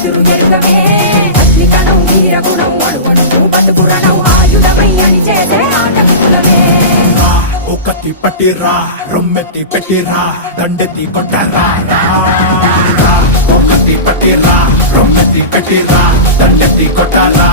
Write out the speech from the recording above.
ఎదురు ఎరుగమే అగ్నికణం వీరగుణం అణువణువు బతుకురణం ఆయుధమై అని చేసే ఆటవికులమే ఒక్కతి పట్టిరా రొమ్మెత్తి పెట్టిరా దండెత్తి కొట్టరా ఒక్కతి పట్టిరా రొమ్మెత్తి పెట్టిరా దండెత్తి కొట్టరా